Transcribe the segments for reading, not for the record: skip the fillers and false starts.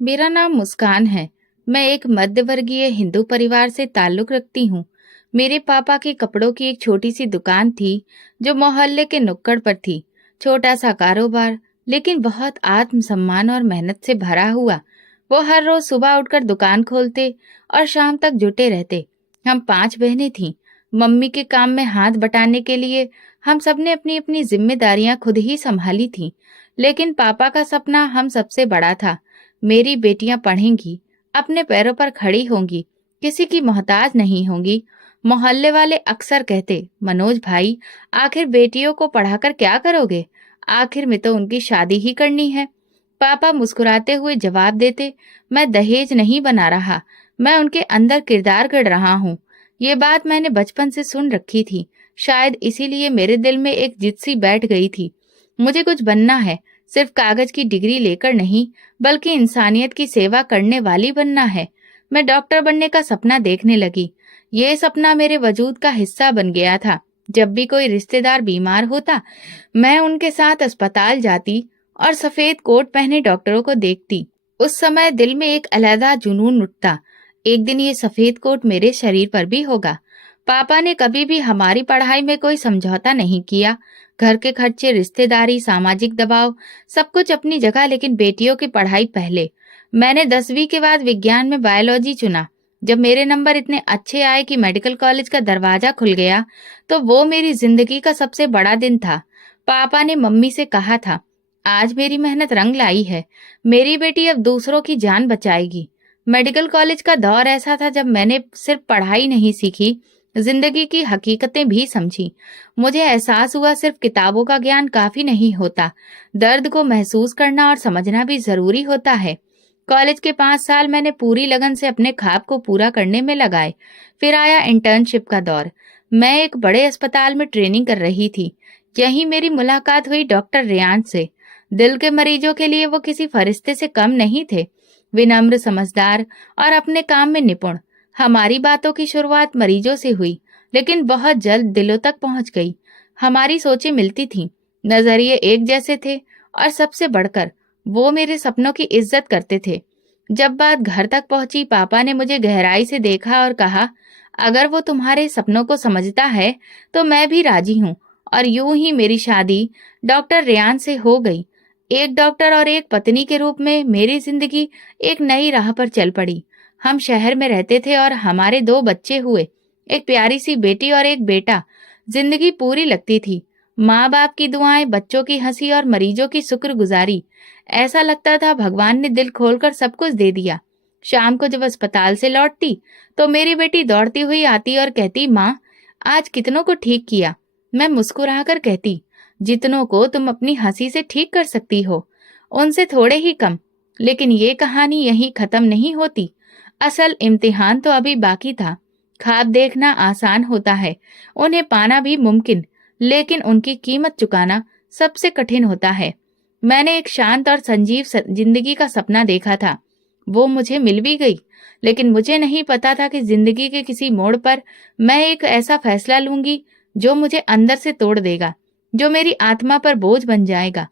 मेरा नाम मुस्कान है। मैं एक मध्यवर्गीय हिंदू परिवार से ताल्लुक रखती हूँ। मेरे पापा के कपड़ों की एक छोटी सी दुकान थी जो मोहल्ले के नुक्कड़ पर थी। छोटा सा कारोबार, लेकिन बहुत आत्मसम्मान और मेहनत से भरा हुआ। वो हर रोज सुबह उठकर दुकान खोलते और शाम तक जुटे रहते। हम 5 बहनें थीं। मम्मी के काम में हाथ बटाने के लिए हम सबने अपनी अपनी जिम्मेदारियां खुद ही संभाली थीं। लेकिन पापा का सपना हम सबसे बड़ा था। मेरी बेटियां पढ़ेंगी, अपने पैरों पर खड़ी होंगी, किसी की मोहताज नहीं होंगी। मोहल्ले वाले अक्सर कहते, मनोज भाई, आखिर बेटियों को पढ़ाकर क्या करोगे? आखिर में तो उनकी शादी ही करनी है। पापा मुस्कुराते हुए जवाब देते, मैं दहेज नहीं बना रहा, मैं उनके अंदर किरदार गढ़ रहा हूँ। ये बात मैंने बचपन से सुन रखी थी। शायद इसीलिए मेरे दिल में एक जिद सी बैठ गई थी। मुझे कुछ बनना है, सिर्फ कागज की डिग्री लेकर नहीं, बल्कि इंसानियत की सेवा करने वाली बनना है। मैं डॉक्टर बनने का सपना देखने लगी। ये सपना मेरे वजूद का हिस्सा बन गया था। जब भी कोई रिश्तेदार बीमार होता, मैं उनके साथ अस्पताल जाती और सफेद कोट पहने डॉक्टरों को देखती। उस समय दिल में एक अलहदा जुनून उठता, एक दिन ये सफेद कोट मेरे शरीर पर भी होगा। पापा ने कभी भी हमारी पढ़ाई में कोई समझौता नहीं किया। घर के खर्चे, रिश्तेदारी, सामाजिक दबाव, सब कुछ अपनी जगह, लेकिन बेटियों की पढ़ाई पहले। मैंने 10वीं के बाद विज्ञान में बायोलॉजी चुना। जब मेरे नंबर इतने अच्छे आए कि मेडिकल कॉलेज का दरवाजा खुल गया, तो वो मेरी जिंदगी का सबसे बड़ा दिन था। पापा ने मम्मी से कहा था, आज मेरी मेहनत रंग लाई है, मेरी बेटी अब दूसरों की जान बचाएगी। मेडिकल कॉलेज का दौर ऐसा था जब मैंने सिर्फ पढ़ाई नहीं सीखी, जिंदगी की हकीकतें भी समझी। मुझे एहसास हुआ सिर्फ किताबों का ज्ञान काफी नहीं होता, दर्द को महसूस करना और समझना भी जरूरी होता है। कॉलेज के 5 साल मैंने पूरी लगन से अपने ख्वाब को पूरा करने में लगाए। फिर आया इंटर्नशिप का दौर। मैं एक बड़े अस्पताल में ट्रेनिंग कर रही थी। यहीं मेरी मुलाकात हुई डॉक्टर रेयान से। दिल के मरीजों के लिए वो किसी फरिश्ते से कम नहीं थे। विनम्र, समझदार और अपने काम में निपुण। हमारी बातों की शुरुआत मरीजों से हुई, लेकिन बहुत जल्द दिलों तक पहुंच गई। हमारी सोचें मिलती थीं, नजरिए एक जैसे थे, और सबसे बढ़कर वो मेरे सपनों की इज्जत करते थे। जब बात घर तक पहुंची, पापा ने मुझे गहराई से देखा और कहा, अगर वो तुम्हारे सपनों को समझता है तो मैं भी राजी हूँ। और यूं ही मेरी शादी डॉक्टर रेयान से हो गई। एक डॉक्टर और एक पत्नी के रूप में मेरी जिंदगी एक नई राह पर चल पड़ी। हम शहर में रहते थे और हमारे 2 बच्चे हुए, एक प्यारी सी बेटी और एक बेटा। जिंदगी पूरी लगती थी। माँ बाप की दुआएं, बच्चों की हंसी और मरीजों की शुक्रगुजारी। ऐसा लगता था भगवान ने दिल खोलकर सब कुछ दे दिया। शाम को जब अस्पताल से लौटती तो मेरी बेटी दौड़ती हुई आती और कहती, माँ, आज कितनों को ठीक किया। मैं मुस्कुराकर कहती, जितनों को तुम अपनी हंसी से ठीक कर सकती हो, उनसे थोड़े ही कम। लेकिन ये कहानी यहीं खत्म नहीं होती। असल इम्तिहान तो अभी बाकी था। ख्वाब देखना आसान होता है, उन्हें पाना भी मुमकिन, लेकिन उनकी कीमत चुकाना सबसे कठिन होता है। मैंने एक शांत और संजीव जिंदगी का सपना देखा था। वो मुझे मिल भी गई, लेकिन मुझे नहीं पता था कि जिंदगी के किसी मोड़ पर मैं एक ऐसा फैसला लूंगी जो मुझे अंदर से तोड़ देगा, जो मेरी आत्मा पर बोझ बन जाएगा।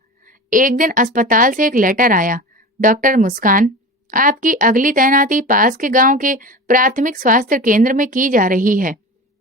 एक दिन अस्पताल से एक लेटर आया, डॉक्टर मुस्कान, आपकी अगली तैनाती पास के गांव के प्राथमिक स्वास्थ्य केंद्र में की जा रही है।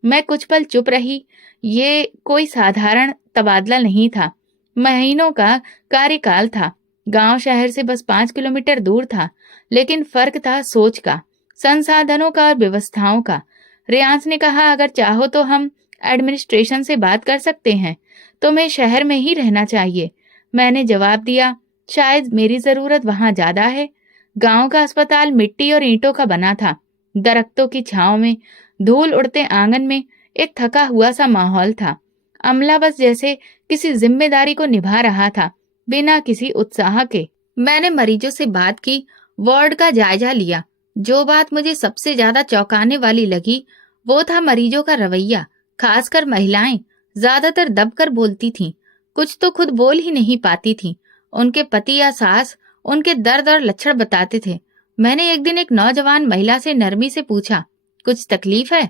मैं कुछ पल चुप रही। ये कोई साधारण तबादला नहीं था, महीनों का कार्यकाल था। गांव शहर से बस 5 किलोमीटर दूर था, लेकिन फर्क था सोच का, संसाधनों का और व्यवस्थाओं का। रियांस ने कहा, अगर चाहो तो हम एडमिनिस्ट्रेशन से बात कर सकते हैं, तुम्हें शहर में ही रहना चाहिए। मैंने जवाब दिया, शायद मेरी जरूरत वहां ज्यादा है। गांव का अस्पताल मिट्टी और ईंटों का बना था। दरख्तों की छांव में, धूल उड़ते आंगन में एक थका हुआ सा माहौल था। अमला बस जैसे किसी जिम्मेदारी को निभा रहा था, बिना किसी उत्साह के। मैंने मरीजों से बात की, वार्ड का जायजा लिया। जो बात मुझे सबसे ज्यादा चौंकाने वाली लगी वो था मरीजों का रवैया। खासकर महिलाएं ज्यादातर दबकर बोलती थीं, कुछ तो खुद बोल ही नहीं पाती थीं। उनके पति या सास उनके दर्द और लक्षण बताते थे। मैंने एक दिन एक नौजवान महिला से नरमी से पूछा, कुछ तकलीफ है?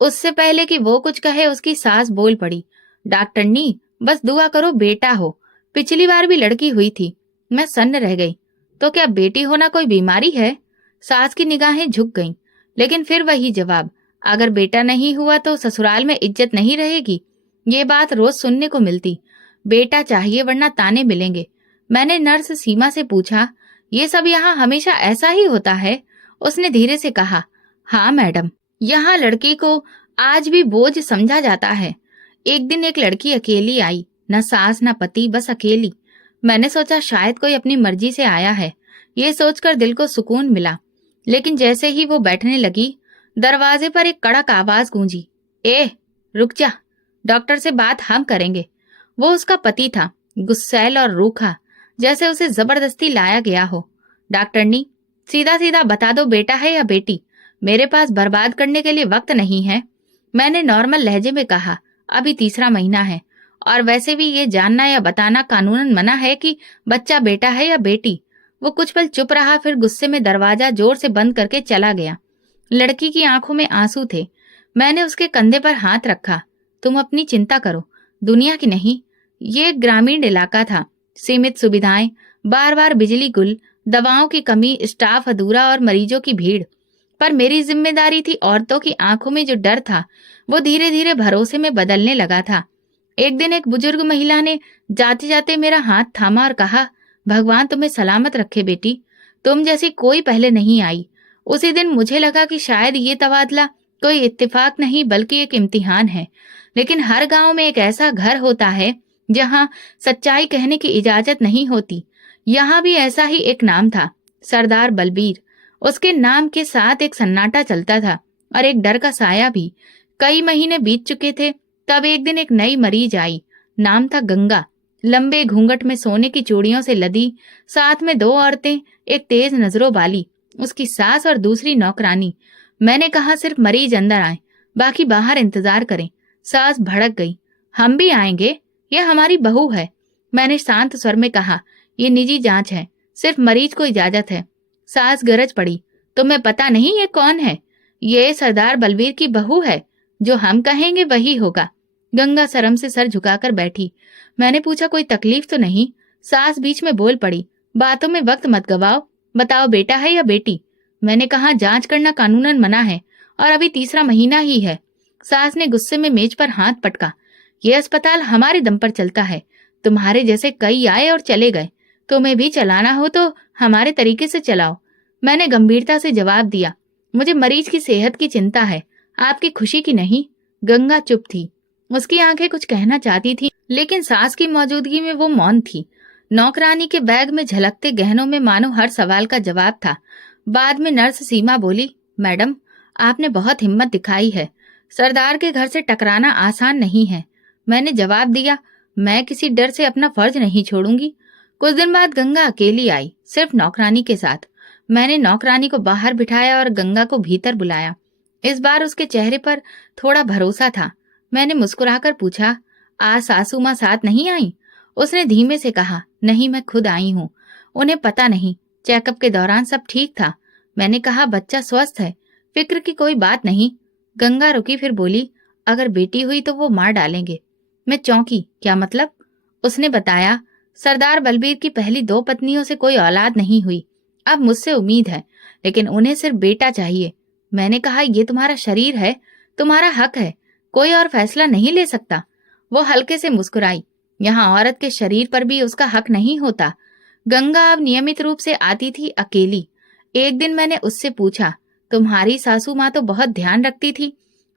उससे पहले कि वो कुछ कहे, उसकी सास बोल पड़ी, डॉक्टरनी, बस दुआ करो बेटा हो। पिछली बार भी लड़की हुई थी। मैं सन्न रह गई। तो क्या बेटी होना कोई बीमारी है? सास की निगाहें झुक गईं, लेकिन फिर वही जवाब, अगर बेटा नहीं हुआ तो ससुराल में इज्जत नहीं रहेगी। ये बात रोज सुनने को मिलती। बेटा चाहिए वरना ताने मिलेंगे। मैंने नर्स सीमा से पूछा, ये सब यहाँ हमेशा ऐसा ही होता है? उसने धीरे से कहा, हाँ मैडम, यहाँ लड़की को आज भी बोझ समझा जाता है। एक दिन एक लड़की अकेली आई, न सास न पति, बस अकेली। मैंने सोचा शायद कोई अपनी मर्जी से आया है। ये सोचकर दिल को सुकून मिला। लेकिन जैसे ही वो बैठने लगी, दरवाजे पर एक कड़क आवाज गूंजी, ए रुक जा, डॉक्टर से बात हम करेंगे। वो उसका पति था, गुस्सैल और रूखा, जैसे उसे जबरदस्ती लाया गया हो। डॉक्टरनी, सीधा सीधा बता दो बेटा है या बेटी, मेरे पास बर्बाद करने के लिए वक्त नहीं है। मैंने नॉर्मल लहजे में कहा, अभी तीसरा महीना है और वैसे भी ये जानना या बताना कानूनन मना है कि बच्चा बेटा है या बेटी। वो कुछ पल चुप रहा, फिर गुस्से में दरवाजा जोर से बंद करके चला गया। लड़की की आंखों में आंसू थे। मैंने उसके कंधे पर हाथ रखा, तुम अपनी चिंता करो, दुनिया की नहीं। ये एक ग्रामीण इलाका था, सीमित सुविधाएं, बार बार बिजली गुल, दवाओं की कमी, स्टाफ अधूरा और मरीजों की भीड़। पर मेरी जिम्मेदारी थी। औरतों की आंखों में जो डर था वो धीरे धीरे भरोसे में बदलने लगा था। एक दिन एक बुजुर्ग महिला ने जाते जाते मेरा हाथ थामा और कहा, भगवान तुम्हें सलामत रखे बेटी, तुम जैसी कोई पहले नहीं आई। उसी दिन मुझे लगा कि शायद ये तबादला कोई इत्तेफाक नहीं बल्कि एक इम्तिहान है। लेकिन हर गांव में एक ऐसा घर होता है जहां सच्चाई कहने की इजाजत नहीं होती। यहाँ भी ऐसा ही एक नाम था, सरदार बलबीर। उसके नाम के साथ एक सन्नाटा चलता था और एक डर का साया भी। कई महीने बीत चुके थे, तब एक दिन एक नई मरीज आई। नाम था गंगा। लंबे घूंघट में सोने की चूड़ियों से लदी, साथ में दो औरतें, एक तेज नजरों वाली, उसकी सास और दूसरी नौकरानी। मैंने कहा सिर्फ मरीज अंदर आए, बाकी बाहर इंतजार करें। सास भड़क गई, हम भी आएंगे, यह हमारी बहू है। मैंने शांत स्वर में कहा, ये निजी जांच है, सिर्फ मरीज को इजाजत है। सास गरज पड़ी, तुम्हें पता नहीं ये कौन है? ये सरदार बलवीर की बहू है, जो हम कहेंगे वही होगा। गंगा शर्म से सर झुकाकर बैठी। मैंने पूछा, कोई तकलीफ तो नहीं? सास बीच में बोल पड़ी, बातों में वक्त मत गवाओ, बताओ बेटा है या बेटी? मैंने कहा, जांच करना कानूनन मना है और अभी तीसरा महीना ही है। सास ने गुस्से में मेज पर हाथ पटका, ये अस्पताल हमारे दम पर चलता है, तुम्हारे जैसे कई आए और चले गए, तुम्हें भी चलाना हो तो हमारे तरीके से चलाओ। मैंने गंभीरता से जवाब दिया, मुझे मरीज की सेहत की चिंता है, आपकी खुशी की नहीं। गंगा चुप थी, उसकी आंखें कुछ कहना चाहती थी, लेकिन सास की मौजूदगी में वो मौन थी। नौकरानी के बैग में झलकते गहनों में मानो हर सवाल का जवाब था। बाद में नर्स सीमा बोली, मैडम आपने बहुत हिम्मत दिखाई है, सरदार के घर से टकराना आसान नहीं है। मैंने जवाब दिया, मैं किसी डर से अपना फर्ज नहीं छोड़ूंगी। कुछ दिन बाद गंगा अकेली आई, सिर्फ नौकरानी के साथ। मैंने नौकरानी को बाहर बिठाया और गंगा को भीतर बुलाया। इस बार उसके चेहरे पर थोड़ा भरोसा था। मैंने मुस्कुराकर पूछा, आज सासू माँ साथ नहीं आई? उसने धीमे से कहा, नहीं, मैं खुद आई हूँ, उन्हें पता नहीं, चेकअप के दौरान सब ठीक था। मैंने कहा, बच्चा स्वस्थ है, फिक्र की कोई बात नहीं। गंगा रुकी, फिर बोली, अगर बेटी हुई तो वो मार डालेंगे। मैं चौंकी, क्या मतलब? उसने बताया, सरदार बलबीर की पहली 2 पत्नियों से कोई औलाद नहीं हुई, अब मुझसे उम्मीद है, लेकिन उन्हें सिर्फ बेटा चाहिए। मैंने कहा, ये तुम्हारा शरीर है, तुम्हारा हक है, कोई और फैसला नहीं ले सकता। वो हल्के से मुस्कुराई, यहाँ औरत के शरीर पर भी उसका हक नहीं होता। गंगा अब नियमित रूप से आती थी, अकेली। एक दिन मैंने उससे पूछा, तुम्हारी सासू माँ तो बहुत ध्यान रखती थी,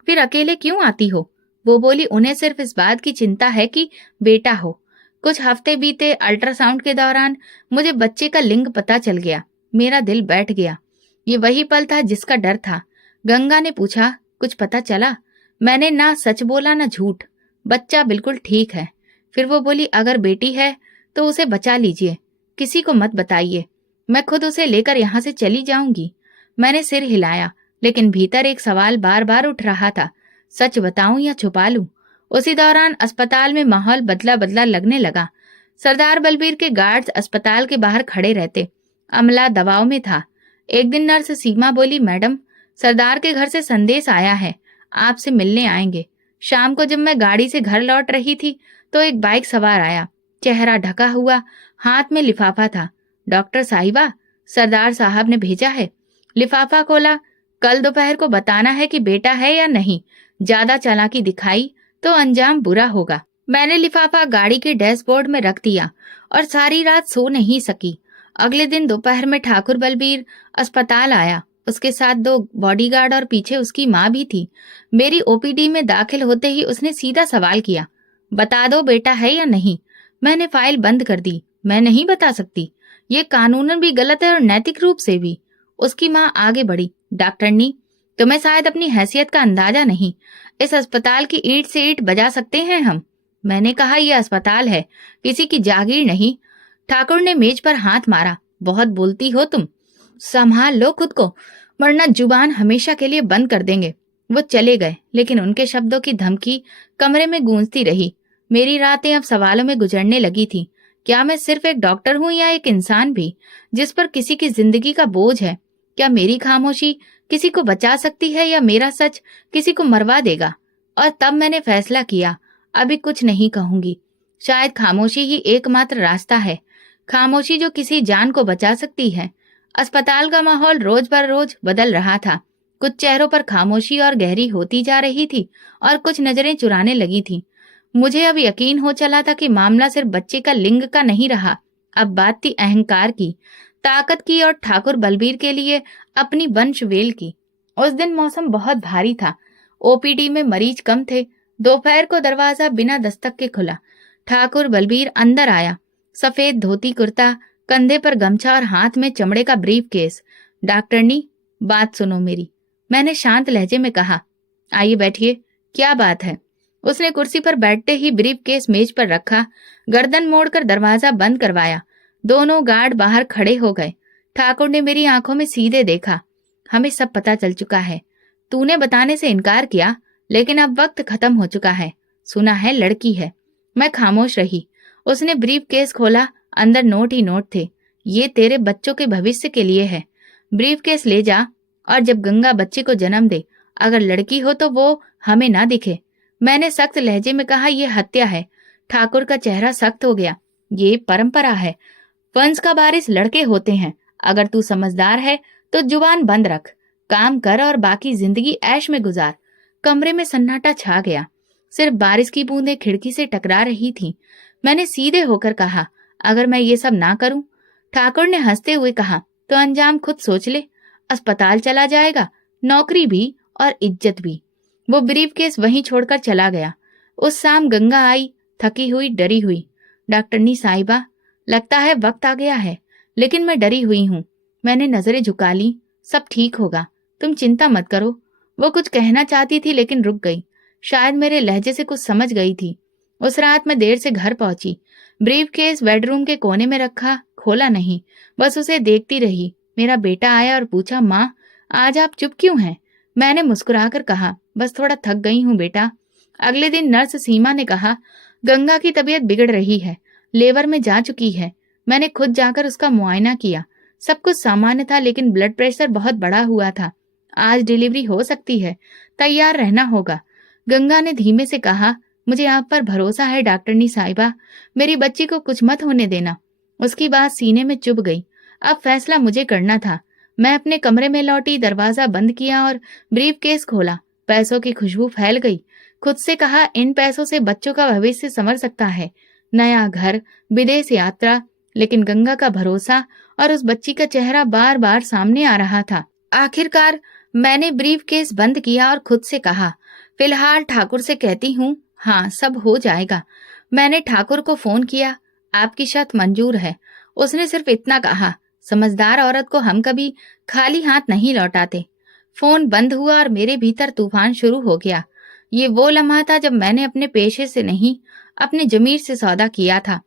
फिर अकेले क्यों आती हो? वो बोली, उन्हें सिर्फ इस बात की चिंता है कि बेटा हो। कुछ हफ्ते बीते, अल्ट्रासाउंड के दौरान मुझे बच्चे का लिंग पता चल गया। मेरा दिल बैठ गया। ये वही पल था जिसका डर था। गंगा ने पूछा, कुछ पता चला? मैंने ना सच बोला ना झूठ, बच्चा बिल्कुल ठीक है। फिर वो बोली, अगर बेटी है तो उसे बचा लीजिए, किसी को मत बताइए, मैं खुद उसे लेकर यहाँ से चली जाऊंगी। मैंने सिर हिलाया, लेकिन भीतर एक सवाल बार बार उठ रहा था, सच बताऊं या छुपा लूं? उसी दौरान अस्पताल में माहौल बदला बदला लगने लगा। सरदार बलबीर के गार्ड्स अस्पताल के बाहर खड़े रहते, अमला दबाव में था। एक दिन नर्स सीमा बोली, मैडम सरदार के घर से संदेश आया है, आपसे मिलने आएंगे। शाम को जब मैं गाड़ी से घर लौट रही थी तो एक बाइक सवार आया, चेहरा ढका हुआ, हाथ में लिफाफा था। डॉक्टर साहिबा, सरदार साहब ने भेजा है। लिफाफा खोला। कल दोपहर को बताना है कि बेटा है या नहीं। ज्यादा चालाकी दिखाई तो अंजाम बुरा होगा। मैंने लिफाफा गाड़ी के डैशबोर्ड में रख दिया और सारी रात सो नहीं सकी। अगले दिन दोपहर में ठाकुर बलबीर अस्पताल आया। उसके साथ 2 बॉडीगार्ड और पीछे उसकी माँ भी थी। मेरी ओपीडी में दाखिल होते ही उसने सीधा सवाल किया, बता दो बेटा है या नहीं। मैंने फाइल बंद कर दी। मैं नहीं बता सकती, ये कानूनन भी गलत है और नैतिक रूप से भी। उसकी माँ आगे बढ़ी, डॉक्टरनी, तुम्हें शायद अपनी हैसियत का अंदाजा नहीं। इस अस्पताल की ईंट से ईंट बजा सकते हैं हम। मैंने कहा, यह अस्पताल है, किसी की जागीर नहीं। ठाकुर ने मेज पर हाथ मारा, बहुत बोलती हो तुम, संभाल लो खुद को, वरना जुबान हमेशा के लिए बंद कर देंगे। वो चले गए, लेकिन उनके शब्दों की धमकी कमरे में गूंजती रही। मेरी रातें अब सवालों में गुजरने लगी थी। क्या मैं सिर्फ एक डॉक्टर हूं या एक इंसान भी, जिस पर किसी की जिंदगी का बोझ है? क्या मेरी खामोशी किसी को बचा सकती है या मेरा सच किसी को मरवा देगा? और तब मैंने फैसला किया, अभी कुछ नहीं कहूंगी। शायद खामोशी ही एकमात्र रास्ता है, खामोशी जो किसी जान को बचा सकती है। अस्पताल का माहौल रोज बर रोज बदल रहा था। कुछ चेहरों पर खामोशी और गहरी होती जा रही थी और कुछ नजरें चुराने लगी थी। मुझे अब यकीन हो चला था कि मामला सिर्फ बच्चे का लिंग का नहीं रहा, अब बात थी अहंकार की, ताकत की और ठाकुर बलबीर के लिए अपनी वंशवेल की। उस दिन मौसम बहुत भारी था। ओपीडी में मरीज कम थे। दोपहर को दरवाजा बिना दस्तक के खुला। ठाकुर बलबीर अंदर आया। सफेद धोती कुर्ता, कंधे पर गमछा और हाथ में चमड़े का ब्रीफ केस। डॉक्टरनी, बात सुनो मेरी, मैंने शांत लहजे में कहा। आइए बैठिए, क्या बात है? उसने कुर्सी पर बैठते ही ब्रीफ केस मेज पर रखा, गर्दन मोड़कर दरवाजा बंद करवाया। दोनों गार्ड बाहर खड़े हो गए। ठाकुर ने मेरी आंखों में सीधे देखा। हमें सब पता चल चुका है। तूने बताने से इनकार किया, लेकिन अब वक्त खत्म हो चुका है। सुना है लड़की है। मैं खामोश रही। उसने ब्रीफ केस खोला, अंदर नोट ही नोट थे। ये तेरे बच्चों के भविष्य के लिए है। ब्रीफ केस ले जा और जब गंगा बच्चे को जन्म दे, अगर लड़की हो तो वो हमें ना दिखे। मैंने सख्त लहजे में कहा, यह हत्या है। ठाकुर का चेहरा सख्त हो गया। ये परंपरा है, वंश का वारिस लड़के होते हैं। अगर तू समझदार है तो जुबान बंद रख, काम कर और बाकी जिंदगी ऐश में गुजार। कमरे में सन्नाटा छा गया। सिर्फ बारिश की बूंदें खिड़की से टकरा रही थीं। मैंने सीधे होकर कहा, अगर मैं ये सब ना करूं? ठाकुर ने हंसते हुए कहा, तो अंजाम खुद सोच ले। अस्पताल चला जाएगा, नौकरी भी और इज्जत भी। वो ब्रीफ केस वहीं छोड़कर चला गया। उस शाम गंगा आई, थकी हुई, डरी हुई। डॉक्टरनी साहिबा, लगता है वक्त आ गया है, लेकिन मैं डरी हुई हूँ। मैंने नजरें झुका ली। सब ठीक होगा, तुम चिंता मत करो। वो कुछ कहना चाहती थी लेकिन रुक गई। शायद मेरे लहजे से कुछ समझ गई थी। उस रात मैं देर से घर पहुंची। ब्रीफ केस बेडरूम के कोने में रखा, खोला नहीं, बस उसे देखती रही। मेरा बेटा आया और पूछा, माँ आज आप चुप क्यों हैं? मैंने मुस्कुराकर कहा, बस थोड़ा थक गई हूँ बेटा। अगले दिन नर्स सीमा ने कहा, गंगा की तबीयत बिगड़ रही है, लेबर में जा चुकी है। मैंने खुद जाकर उसका मुआयना किया। सब कुछ सामान्य था, लेकिन ब्लड प्रेशर बहुत बढ़ा हुआ था। आज डिलीवरी हो सकती है, तैयार रहना होगा। गंगा ने धीमे से कहा, मुझे आप पर भरोसा है डॉक्टरनी साहिबा, मेरी बच्ची को कुछ मत होने देना। उसकी बात सीने में चुभ गई। अब फैसला मुझे करना था। मैं अपने कमरे में लौटी, दरवाजा बंद किया और ब्रीफ केस खोला। पैसों की खुशबू फैल गई। खुद से कहा, इन पैसों से बच्चों का भविष्य संवर सकता है, नया घर, विदेश यात्रा। लेकिन गंगा का भरोसा और उस बच्ची का चेहरा बार बार सामने आ रहा था। आखिरकार मैंने ब्रीफ केस बंद किया और खुद से कहा, फिलहाल ठाकुर से कहती हूँ, हाँ सब हो जाएगा। मैंने ठाकुर को फोन किया, आपकी शर्त मंजूर है। उसने सिर्फ इतना कहा, समझदार औरत को हम कभी खाली हाथ नहीं लौटाते। फोन बंद हुआ और मेरे भीतर तूफान शुरू हो गया। ये वो लम्हा था जब मैंने अपने पेशे से नहीं, अपने जमीर से सौदा किया था।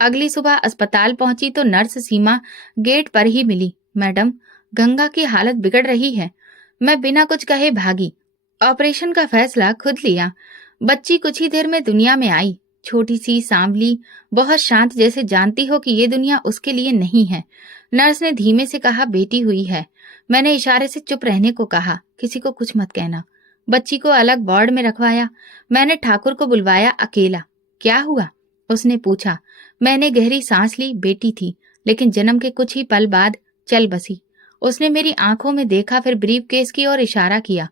अगली सुबह अस्पताल पहुंची तो नर्स सीमा गेट पर ही मिली। मैडम, गंगा की हालत बिगड़ रही है। मैं बिना कुछ कहे भागी। ऑपरेशन का फैसला खुद लिया। बच्ची कुछ ही देर में दुनिया में आई, छोटी सी, सांवली, बहुत शांत, जैसे जानती हो कि ये दुनिया उसके लिए नहीं है। नर्स ने धीमे से कहा, बेटी हुई है। मैंने इशारे से चुप रहने को कहा, किसी को कुछ मत कहना। बच्ची को अलग वार्ड में रखवाया। मैंने ठाकुर को बुलवाया, अकेला। क्या हुआ? उसने पूछा। मैंने गहरी सांस ली। बेटी थी, लेकिन जन्म के कुछ ही पल बाद चल बसी। उसने मेरी आंखों में देखा, फिर ब्रीफकेस की ओर इशारा किया।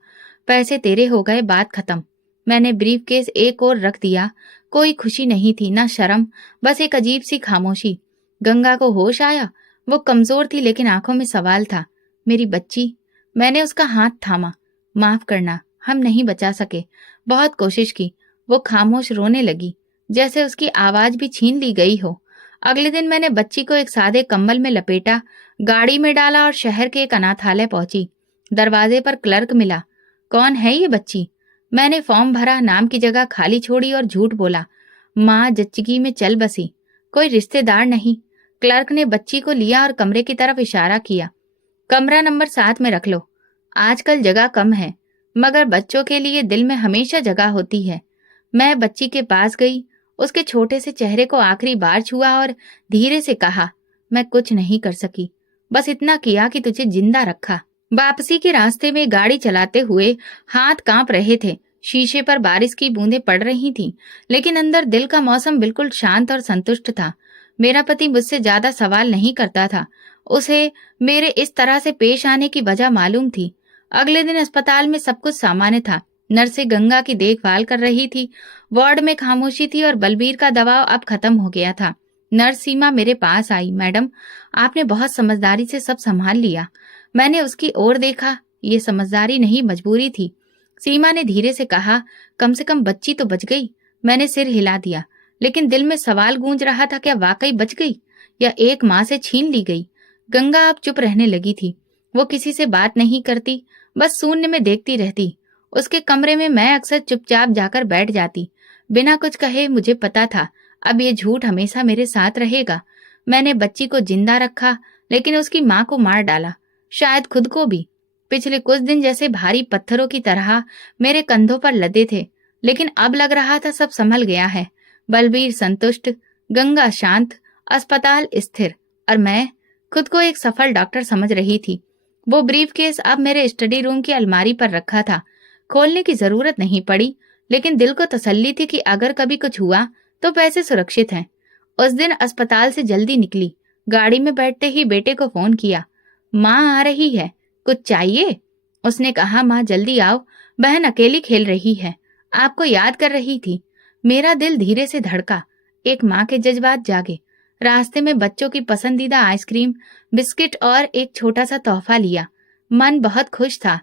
पैसे तेरे हो गए, बात खत्म। मैंने ब्रीफकेस एक ओर रख दिया। कोई खुशी नहीं थी, ना शर्म, बस एक अजीब सी खामोशी। गंगा को होश आया। वो कमजोर थी लेकिन आंखों में सवाल था। मेरी बच्ची। मैंने उसका हाथ थामा। माफ करना, हम नहीं बचा सके। बहुत कोशिश की। वो खामोश रोने लगी, जैसे उसकी आवाज भी छीन ली गई हो। अगले दिन मैंने बच्ची को एक सादे कंबल में लपेटा, गाड़ी में डाला और शहर के एक अनाथालय पहुंची। दरवाजे पर क्लर्क मिला। कौन है ये बच्ची? मैंने फॉर्म भरा, नाम की जगह खाली छोड़ी और झूठ बोला। माँ जच्चगी में चल बसी। कोई रिश्तेदार नहीं। क्लर्क ने बच्ची को लिया और कमरे की तरफ इशारा किया। कमरा नंबर 7 में रख लो। आजकल जगह कम है, मगर बच्चों के लिए दिल में हमेशा जगह होती है। मैं बच्ची के पास गई, उसके छोटे से चेहरे को आखिरी बार छुआ और धीरे से कहा, मैं कुछ नहीं कर सकी, बस इतना किया कि तुझे जिंदा रखा। वापसी के रास्ते में गाड़ी चलाते हुए हाथ कांप रहे थे। शीशे पर बारिश की बूंदें पड़ रही थीं, लेकिन अंदर दिल का मौसम बिल्कुल शांत और संतुष्ट था। मेरा पति मुझसे ज्यादा सवाल नहीं करता था। उसे मेरे इस तरह से पेश आने की वजह मालूम थी। अगले दिन अस्पताल में सब कुछ सामान्य था। नर्सें गंगा की देखभाल कर रही थी। वार्ड में खामोशी थी और बलबीर का दबाव अब खत्म हो गया था। नर्स सीमा मेरे पास आई। मैडम, आपने बहुत समझदारी से सब संभाल लिया। मैंने उसकी ओर देखा। ये समझदारी नहीं, मजबूरी थी। सीमा ने धीरे से कहा, कम से कम बच्ची तो बच गई। मैंने सिर हिला दिया, लेकिन दिल में सवाल गूंज रहा था, क्या वाकई बच गई या एक माँ से छीन ली गई? गंगा अब चुप रहने लगी थी। वो किसी से बात नहीं करती, बस शून्य में देखती रहती। उसके कमरे में मैं अक्सर चुपचाप जाकर बैठ जाती, बिना कुछ कहे। मुझे पता था अब ये झूठ हमेशा मेरे साथ रहेगा। मैंने बच्ची को जिंदा रखा, लेकिन उसकी माँ को मार डाला, शायद खुद को भी। पिछले कुछ दिन जैसे भारी पत्थरों की तरह मेरे कंधों पर लदे थे, लेकिन अब लग रहा था सब संभल गया है। बलबीर संतुष्ट, गंगा शांत, अस्पताल स्थिर, और मैं खुद को एक सफल डॉक्टर समझ रही थी। वो ब्रीफकेस अब मेरे स्टडी रूम की अलमारी पर रखा था। खोलने की जरूरत नहीं पड़ी, लेकिन दिल को तसल्ली थी कि अगर कभी कुछ हुआ तो पैसे सुरक्षित हैं। उस दिन अस्पताल से जल्दी निकली। गाड़ी में बैठते ही बेटे को फोन किया। माँ आ रही है, कुछ चाहिए? उसने कहा, माँ जल्दी आओ, बहन अकेली खेल रही है, आपको याद कर रही थी। मेरा दिल धीरे से धड़का। एक माँ के जज्बात जागे। रास्ते में बच्चों की पसंदीदा आइसक्रीम, बिस्किट और एक छोटा सा तोहफा लिया। मन बहुत खुश था।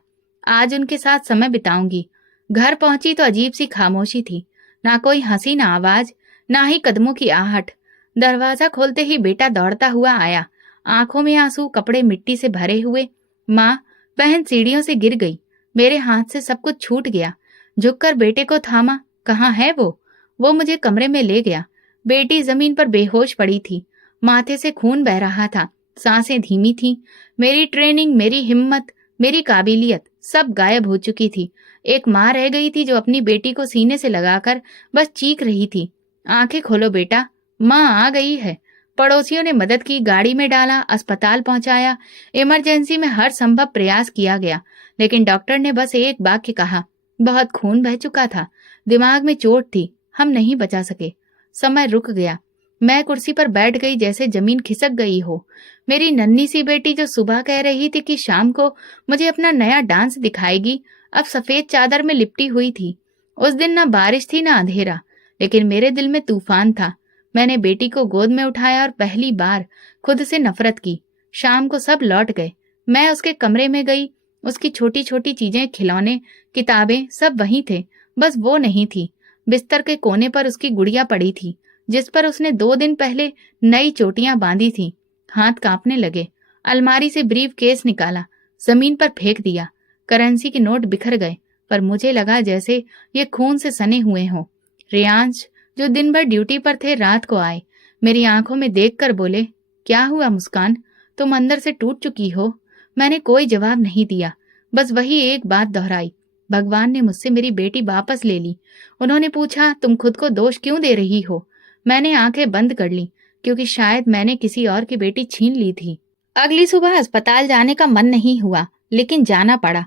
आज उनके साथ समय बिताऊंगी। घर पहुंची तो अजीब सी खामोशी थी। ना कोई हंसी, ना आवाज, ना ही कदमों की आहट। दरवाजा खोलते ही बेटा दौड़ता हुआ आया, आंखों में आंसू, कपड़े मिट्टी से भरे हुए। माँ, बहन सीढ़ियों से गिर गई। मेरे हाथ से सब कुछ छूट गया। झुककर बेटे को थामा। कहाँ है वो? वो मुझे कमरे में ले गया। बेटी जमीन पर बेहोश पड़ी थी। माथे से खून बह रहा था। सांसें धीमी थीं। मेरी ट्रेनिंग, मेरी हिम्मत, मेरी काबिलियत सब गायब हो चुकी थी। एक माँ रह गई थी जो अपनी बेटी को सीने से लगाकर बस चीख रही थी, आंखें खोलो बेटा, माँ आ गई है। पड़ोसियों ने मदद की, गाड़ी में डाला, अस्पताल पहुंचाया। इमरजेंसी में हर संभव प्रयास किया गया, लेकिन डॉक्टर ने बस एक वाक्य कहा, बहुत खून बह चुका था, दिमाग में चोट थी, हम नहीं बचा सके। समय रुक गया। मैं कुर्सी पर बैठ गई, जैसे जमीन खिसक गई हो। मेरी नन्ही सी बेटी जो सुबह कह रही थी कि शाम को मुझे अपना नया डांस दिखाएगी, अब सफेद चादर में लिपटी हुई थी। उस दिन ना बारिश थी ना अंधेरा, लेकिन मेरे दिल में तूफान था। मैंने बेटी को गोद में उठाया और पहली बार खुद से नफरत की। शाम को सब लौट गए। मैं उसके कमरे में गई। उसकी छोटी छोटी चीजें, खिलौने, किताबें सब वहीं थे, बस वो नहीं थी। बिस्तर के कोने पर उसकी गुड़िया पड़ी थी, जिस पर उसने 2 दिन पहले नई चोटियां बांधी थी। हाथ कांपने लगे। अलमारी से ब्रीफ केस निकाला, जमीन पर फेंक दिया। करेंसी के नोट बिखर गए, पर मुझे लगा जैसे ये खून से सने हुए हों। रियांश, जो दिन भर ड्यूटी पर थे, रात को आए। मेरी आंखों में देखकर बोले, क्या हुआ मुस्कान, तुम अंदर से टूट चुकी हो? मैंने कोई जवाब नहीं दिया, बस वही एक बात दोहराई, भगवान ने मुझसे मेरी बेटी वापस ले ली। उन्होंने पूछा, तुम खुद को दोष क्यों दे रही हो? मैंने आंखें बंद कर ली, क्योंकि शायद मैंने किसी और की बेटी छीन ली थी। अगली सुबह अस्पताल जाने का मन नहीं हुआ, लेकिन जाना पड़ा।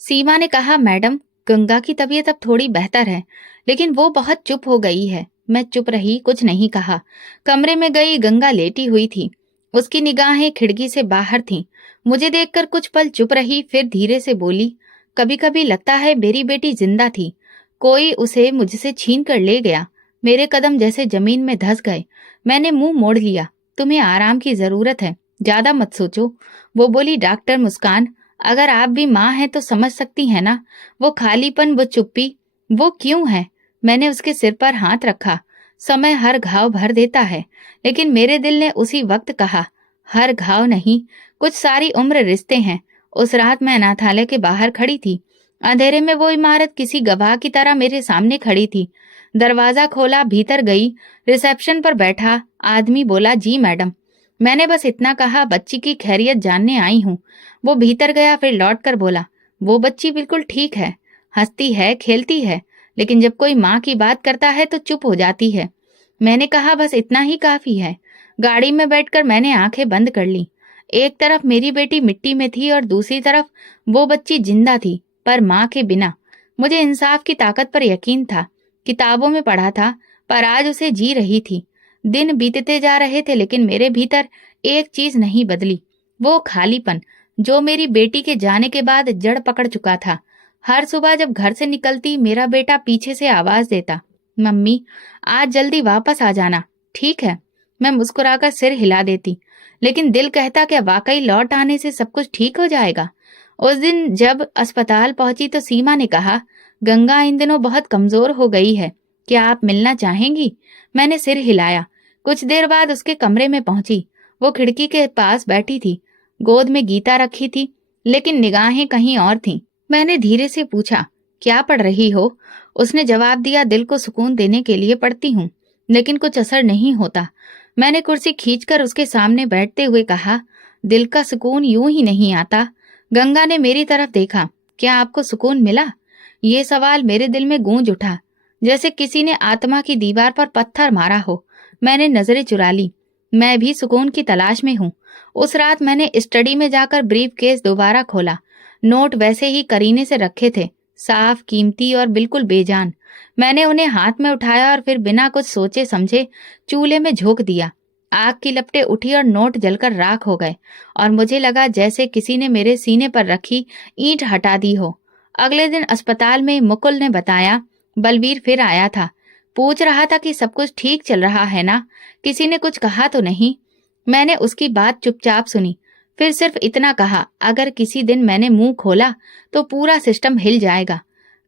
सीमा ने कहा, मैडम, गंगा की तबीयत अब थोड़ी बेहतर है, लेकिन वो बहुत चुप हो गई है। मैं चुप रही, कुछ नहीं कहा। कमरे में गई, गंगा लेटी हुई थी। उसकी निगाहें खिड़की से बाहर थीं। मुझे देखकर कुछ पल चुप रही, फिर धीरे से बोली, कभी कभी लगता है मेरी बेटी जिंदा थी, कोई उसे मुझसे छीन कर ले गया। मेरे कदम जैसे जमीन में धंस गए। मैंने मुंह मोड़ लिया। तुम्हें आराम की जरूरत है, ज्यादा मत सोचो। वो बोली, डॉक्टर मुस्कान, अगर आप भी माँ हैं तो समझ सकती हैं ना, वो खालीपन, वो चुप्पी, वो क्यों है। मैंने उसके सिर पर हाथ रखा। समय हर घाव भर देता है, लेकिन मेरे दिल ने उसी वक्त कहा, हर घाव नहीं, कुछ सारी उम्र रिश्ते हैं। उस रात मैं अनाथालय के बाहर खड़ी थी। अंधेरे में वो इमारत किसी गवाह की तरह मेरे सामने खड़ी थी। दरवाजा खोला, भीतर गई। रिसेप्शन पर बैठा आदमी बोला, जी मैडम। मैंने बस इतना कहा, बच्ची की खैरियत जानने आई हूँ। वो भीतर गया, फिर लौट कर बोला, वो बच्ची बिल्कुल ठीक है, हंसती है, खेलती है, लेकिन जब कोई माँ की बात करता है तो चुप हो जाती है। मैंने कहा, बस इतना ही काफी है। गाड़ी में बैठकर मैंने आंखें बंद कर ली। एक तरफ मेरी बेटी मिट्टी में थी और दूसरी तरफ वो बच्ची जिंदा थी, पर माँ के बिना। मुझे इंसाफ की ताकत पर यकीन था। किताबों में पढ़ा था, पर आज उसे जी रही थी। दिन बीतते जा रहे थे, लेकिन मेरे भीतर एक चीज नहीं बदली, वो खालीपन जो मेरी बेटी के जाने के बाद जड़ पकड़ चुका था। हर सुबह जब घर से निकलती, मेरा बेटा पीछे से आवाज देता, मम्मी आज जल्दी वापस आ जाना, ठीक है। मैं मुस्कुराकर सिर हिला देती, लेकिन दिल कहता, क्या वाकई लौट आने से सब कुछ ठीक हो जाएगा। उस दिन जब अस्पताल पहुंची तो सीमा ने कहा, गंगा इन दिनों बहुत कमजोर हो गई है, क्या आप मिलना चाहेंगी। मैंने सिर हिलाया। कुछ देर बाद उसके कमरे में पहुंची। वो खिड़की के पास बैठी थी, गोद में गीता रखी थी, लेकिन निगाहें कहीं और थीं। मैंने धीरे से पूछा, क्या पढ़ रही हो। उसने जवाब दिया, दिल को सुकून देने के लिए पढ़ती हूँ, लेकिन कुछ असर नहीं होता। मैंने कुर्सी खींचकर उसके सामने बैठते हुए कहा, दिल का सुकून यूं ही नहीं आता। गंगा ने मेरी तरफ देखा, क्या आपको सुकून मिला। ये सवाल मेरे दिल में गूंज उठा, जैसे किसी ने आत्मा की दीवार पर पत्थर मारा हो। मैंने नजरें चुरा ली। मैं भी सुकून की तलाश में हूँ। उस रात मैंने स्टडी में जाकर ब्रीफ केस दोबारा खोला। नोट वैसे ही करीने से रखे थे, साफ, कीमती और बिल्कुल बेजान। मैंने उन्हें हाथ में उठाया और फिर बिना कुछ सोचे समझे चूल्हे में झोंक दिया। आग की लपटें उठी और नोट जलकर राख हो गए, और मुझे लगा जैसे किसी ने मेरे सीने पर रखी ईंट हटा दी हो। अगले दिन अस्पताल में मुकुल ने बताया, बलबीर फिर आया था। पूछ रहा था कि सब कुछ ठीक चल रहा है ना, किसी ने कुछ कहा तो नहीं। मैंने उसकी बात चुपचाप सुनी, फिर सिर्फ इतना कहा, अगर किसी दिन मैंने मुंह खोला तो पूरा सिस्टम हिल जाएगा।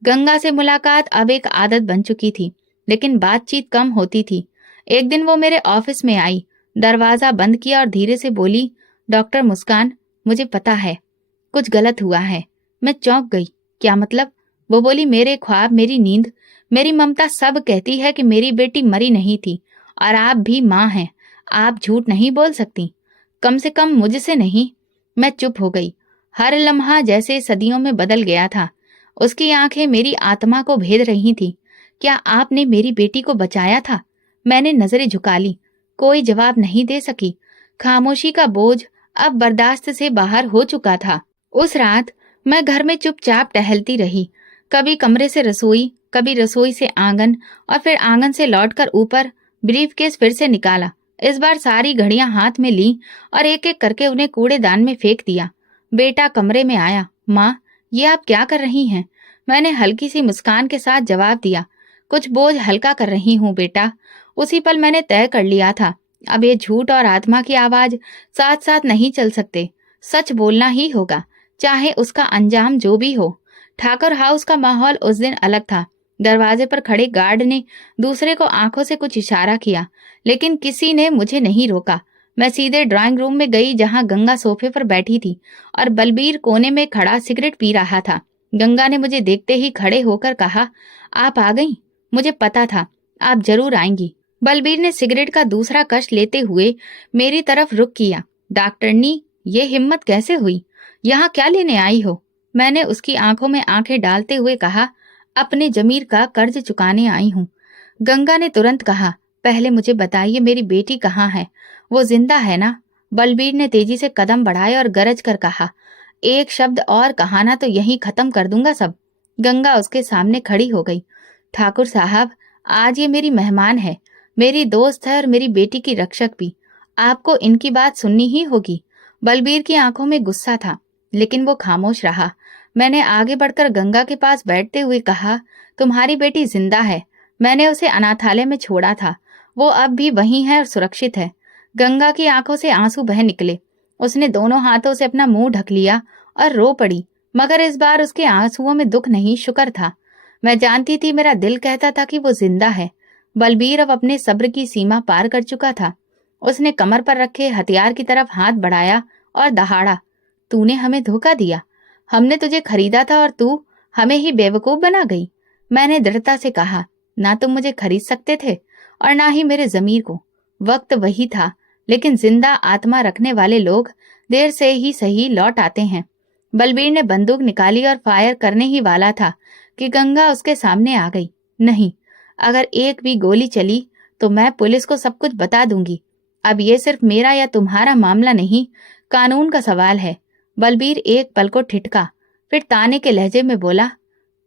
गंगा से मुलाकात अब एक आदत बन चुकी थी, लेकिन बातचीत कम होती थी। एक दिन वो मेरे ऑफिस में आई, दरवाजा बंद किया और धीरे से बोली, डॉक्टर मुस्कान, मुझे पता है कुछ गलत हुआ है। मैं चौंक गई। क्या मतलब। वो बोली, मेरे ख्वाब, मेरी नींद, मेरी ममता सब कहती है कि मेरी बेटी मरी नहीं थी, और आप भी माँ हैं, आप झूठ नहीं बोल सकती, कम से कम मुझसे नहीं। मैं चुप हो गई। हर लम्हा जैसे सदियों में बदल गया था। उसकी आंखें मेरी आत्मा को भेद रही थी। क्या आपने मेरी बेटी को बचाया था। मैंने नजरें झुका ली। कोई जवाब नहीं दे सकी। खामोशी का बोझ अब बर्दाश्त से बाहर हो चुका था। उस रात मैं घर में चुपचाप टहलती रही, कभी कमरे से रसोई, कभी रसोई से आंगन, और फिर आंगन से लौटकर ऊपर। ब्रीफकेस फिर से निकाला। इस बार सारी घड़ियां हाथ में ली और एक एक करके उन्हें कूड़ेदान में फेंक दिया। बेटा कमरे में आया। माँ, ये आप क्या कर रही हैं। मैंने हल्की सी मुस्कान के साथ जवाब दिया, कुछ बोझ हल्का कर रही हूँ बेटा। उसी पल मैंने तय कर लिया था, अब ये झूठ और आत्मा की आवाज साथ साथ नहीं चल सकते। सच बोलना ही होगा, चाहे उसका अंजाम जो भी हो। ठाकुर हाउस का माहौल उस दिन अलग था। दरवाजे पर खड़े गार्ड ने दूसरे को आंखों से कुछ इशारा किया, लेकिन किसी ने मुझे नहीं रोका। मैं सीधे ड्राइंग रूम में गई, जहां गंगा सोफे पर बैठी थी और बलबीर कोने में खड़ा सिगरेट पी रहा था। गंगा ने मुझे देखते ही खड़े होकर कहा, आप आ गई, मुझे पता था आप जरूर आएंगी। बलबीर ने सिगरेट का दूसरा कश लेते हुए मेरी तरफ रुख किया। डॉक्टरनी, ये हिम्मत कैसे हुई, यहाँ क्या लेने आई हो। मैंने उसकी आंखों में आंखें डालते हुए कहा, अपने जमीर का कर्ज चुकाने आई हूँ। गंगा ने तुरंत कहा, पहले मुझे बताइए मेरी बेटी कहाँ है, वो जिंदा है ना। बलबीर ने तेजी से कदम बढ़ाए और गरज कर कहा, एक शब्द और कहा ना तो यहीं खत्म कर दूंगा सब। गंगा उसके सामने खड़ी हो गई। ठाकुर साहब, आज ये मेरी मेहमान है, मेरी दोस्त है और मेरी बेटी की रक्षक भी। आपको इनकी बात सुननी ही होगी। बलबीर की आंखों में गुस्सा था, लेकिन वो खामोश रहा। मैंने आगे बढ़कर गंगा के पास बैठते हुए कहा, तुम्हारी बेटी जिंदा है। मैंने उसे अनाथालय में छोड़ा था। वो अब भी वहीं है और सुरक्षित है। गंगा की आंखों से आंसू बह निकले। उसने दोनों हाथों से अपना मुंह ढक लिया और रो पड़ी, मगर इस बार उसके आंसुओं में दुख नहीं, शुक्र था। मैं जानती थी, मेरा दिल कहता था कि वो जिंदा है। बलबीर अब अपने सब्र की सीमा पार कर चुका था। उसने कमर पर रखे हथियार की तरफ हाथ बढ़ाया और दहाड़ा, तूने हमें धोखा दिया। हमने तुझे खरीदा था और तू हमें ही बेवकूफ बना गई। मैंने दृढ़ता से कहा, ना तुम मुझे खरीद सकते थे और ना ही मेरे जमीर को। वक्त वही था, लेकिन जिंदा आत्मा रखने वाले लोग देर से ही सही लौट आते हैं। बलबीर ने बंदूक निकाली और फायर करने ही वाला था कि गंगा उसके सामने आ गई। नहीं, अगर एक भी गोली चली तो मैं पुलिस को सब कुछ बता दूंगी। अब ये सिर्फ मेरा या तुम्हारा मामला नहीं, कानून का सवाल है। बलबीर एक पल को ठिठका, फिर ताने के लहजे में बोला,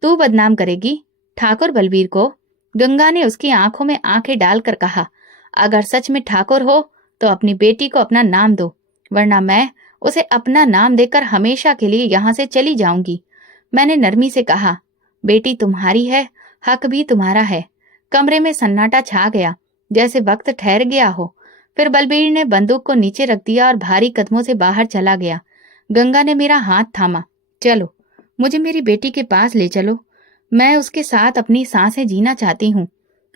तू बदनाम करेगी ठाकुर बलबीर को? गंगा ने उसकी आंखों में आंखें डालकर कहा, अगर सच में ठाकुर हो तो अपनी बेटी को अपना नाम दो, वरना मैं उसे अपना नाम देकर हमेशा के लिए यहाँ से चली जाऊंगी। मैंने नरमी से कहा, बेटी तुम्हारी है, हक भी तुम्हारा है। कमरे में सन्नाटा छा गया, जैसे वक्त ठहर गया हो। फिर बलबीर ने बंदूक को नीचे रख दिया और भारी कदमों से बाहर चला गया। गंगा ने मेरा हाथ थामा, चलो, मुझे मेरी बेटी के पास ले चलो। मैं उसके साथ अपनी सांसें जीना चाहती हूँ।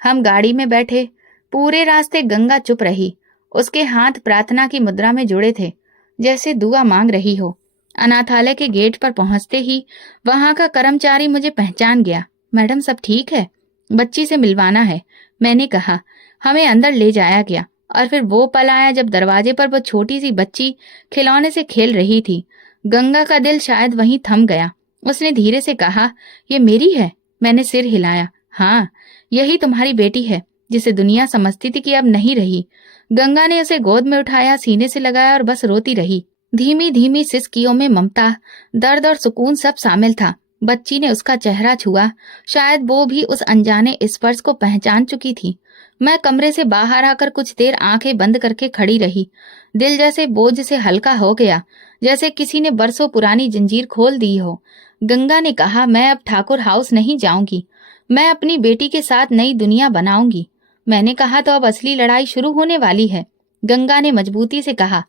हम गाड़ी में बैठे। पूरे रास्ते गंगा चुप रही। उसके हाथ प्रार्थना की मुद्रा में जुड़े थे, जैसे दुआ मांग रही हो। अनाथालय के गेट पर पहुंचते ही वहां का कर्मचारी मुझे पहचान गया। मैडम, सब ठीक है? बच्ची से मिलवाना है, मैंने कहा। हमें अंदर ले जाया गया और फिर वो पल आया जब दरवाजे पर वो छोटी सी बच्ची खिलौने से खेल रही थी। गंगा का दिल शायद वहीं थम गया। उसने धीरे से कहा, ये मेरी है? मैंने सिर हिलाया। हाँ, यही तुम्हारी बेटी है, जिसे दुनिया समझती थी कि अब नहीं रही। गंगा ने उसे गोद में उठाया, सीने से लगाया और बस रोती रही। धीमी धीमी सिसकियों में ममता, दर्द और सुकून सब शामिल था। बच्ची ने उसका चेहरा छुआ। शायद वो भी उस अनजाने स्पर्श को पहचान चुकी थी। मैं कमरे से बाहर आकर कुछ देर आंखें बंद करके खड़ी रही। दिल जैसे बोझ से हल्का हो गया, जैसे किसी ने बरसों पुरानी जंजीर खोल दी हो। गंगा ने कहा, मैं अब ठाकुर हाउस नहीं जाऊंगी। मैं अपनी बेटी के साथ नई दुनिया बनाऊंगी। मैंने कहा, तो अब असली लड़ाई शुरू होने वाली है। गंगा ने मजबूती से कहा,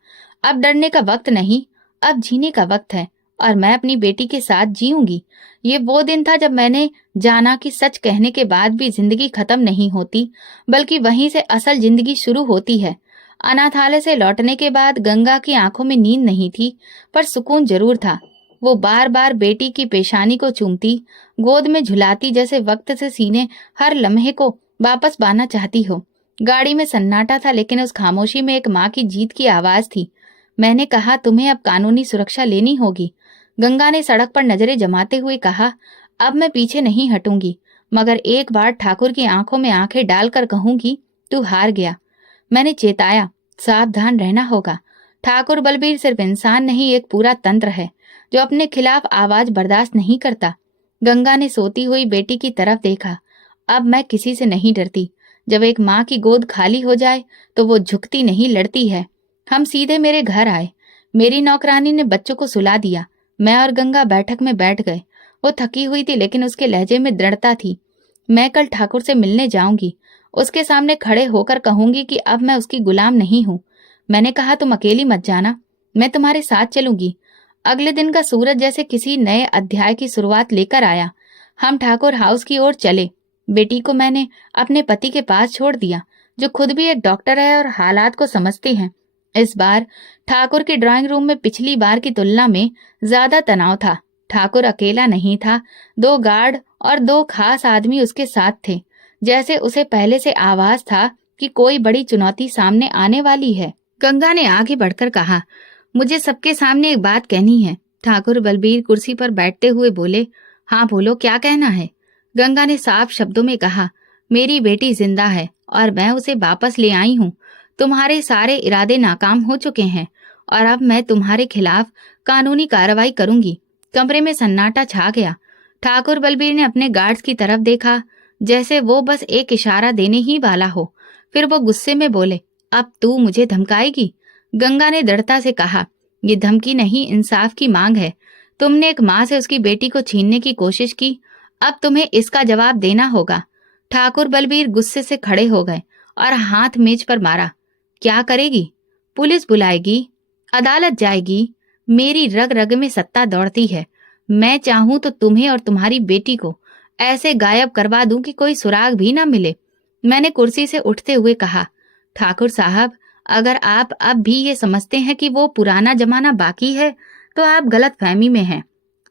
अब डरने का वक्त नहीं, अब जीने का वक्त है, और मैं अपनी बेटी के साथ जीऊंगी। ये वो दिन था जब मैंने जाना कि सच कहने के बाद भी जिंदगी खत्म नहीं होती, बल्कि वहीं से असल जिंदगी शुरू होती है। अनाथालय से लौटने के बाद गंगा की आंखों में नींद नहीं थी, पर सुकून जरूर था। वो बार बार बेटी की पेशानी को चूमती, गोद में झुलाती, जैसे वक्त से सीने हर लम्हे को वापस पाना चाहती हो। गाड़ी में सन्नाटा था, लेकिन उस खामोशी में एक माँ की जीत की आवाज थी। मैंने कहा, तुम्हें अब कानूनी सुरक्षा लेनी होगी। गंगा ने सड़क पर नजरें जमाते हुए कहा, अब मैं पीछे नहीं हटूंगी, मगर एक बार ठाकुर की आंखों में आंखें डालकर कहूंगी, तू हार गया। मैंने चेताया, सावधान रहना होगा। ठाकुर बलबीर सिर्फ इंसान नहीं, एक पूरा तंत्र है जो अपने खिलाफ आवाज बर्दाश्त नहीं करता। गंगा ने सोती हुई बेटी की तरफ देखा। अब मैं किसी से नहीं डरती। जब एक माँ की गोद खाली हो जाए तो वो झुकती नहीं, लड़ती है। हम सीधे मेरे घर आए। मेरी नौकरानी ने बच्चों को सुला दिया। मैं और गंगा बैठक में बैठ गए। वो थकी हुई थी, लेकिन उसके लहजे में दृढ़ता थी। मैं कल ठाकुर से मिलने जाऊंगी। उसके सामने खड़े होकर कहूंगी कि अब मैं उसकी गुलाम नहीं हूँ। मैंने कहा, तुम अकेली मत जाना, मैं तुम्हारे साथ चलूंगी। अगले दिन का सूरज जैसे किसी नए अध्याय की शुरुआत लेकर आया। हम ठाकुर हाउस की ओर चले। बेटी को मैंने अपने पति के पास छोड़ दिया, जो खुद भी एक डॉक्टर है और हालात को समझते हैं। इस बार ठाकुर के ड्राइंग रूम में पिछली बार की तुलना में ज्यादा तनाव था। ठाकुर अकेला नहीं था, 2 गार्ड और 2 खास आदमी उसके साथ थे। जैसे उसे पहले से आभास था कि कोई बड़ी चुनौती सामने आने वाली है। गंगा ने आगे बढ़कर कहा, मुझे सबके सामने एक बात कहनी है। ठाकुर बलबीर कुर्सी पर बैठते हुए बोले, हाँ बोलो, क्या कहना है? गंगा ने साफ शब्दों में कहा, मेरी बेटी जिंदा है और मैं उसे वापस ले आई हूँ। तुम्हारे सारे इरादे नाकाम हो चुके हैं और अब मैं तुम्हारे खिलाफ कानूनी कार्रवाई करूंगी। कमरे में सन्नाटा छा गया। ठाकुर बलबीर ने अपने गार्ड्स की तरफ देखा, जैसे वो बस एक इशारा देने ही वाला हो। फिर वो गुस्से में बोले, अब तू मुझे धमकाएगी? गंगा ने दृढ़ता से कहा। ये धमकी नहीं, इंसाफ की मांग है। तुमने एक माँ से उसकी बेटी को छीनने की कोशिश की, अब तुम्हें इसका जवाब देना होगा। ठाकुर बलबीर गुस्से से खड़े हो गए और हाथ मेज पर मारा। क्या करेगी? पुलिस बुलाएगी, अदालत जाएगी। मेरी रग रग में सत्ता दौड़ती है। मैं चाहूं तो तुम्हें और तुम्हारी बेटी को ऐसे गायब करवा दूं कि कोई सुराग भी ना मिले। मैंने कुर्सी से उठते हुए कहा, ठाकुर साहब, अगर आप अब भी ये समझते हैं कि वो पुराना जमाना बाकी है तो आप गलत फहमी में हैं।